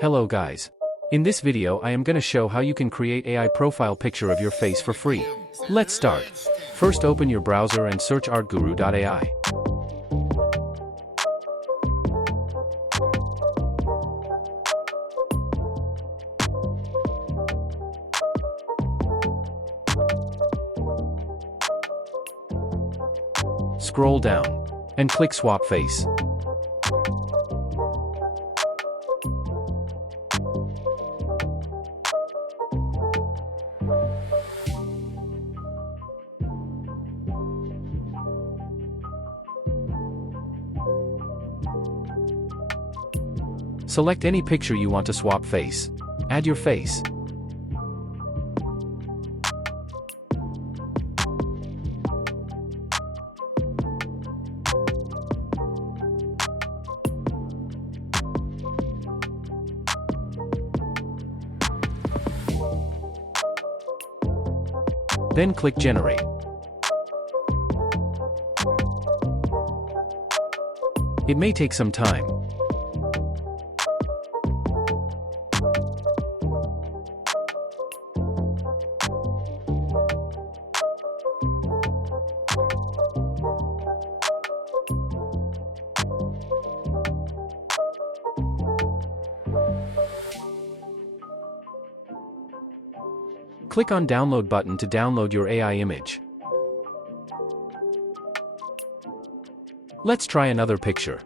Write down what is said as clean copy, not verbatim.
Hello guys. In this video I am gonna show how you can create AI profile picture of your face for free. Let's start. First open your browser and search artguru.ai. Scroll down and click Swap Face. Select any picture you want to swap face. Add your face. Then click Generate. It may take some time. Click on Download button to download your AI image. Let's try another picture.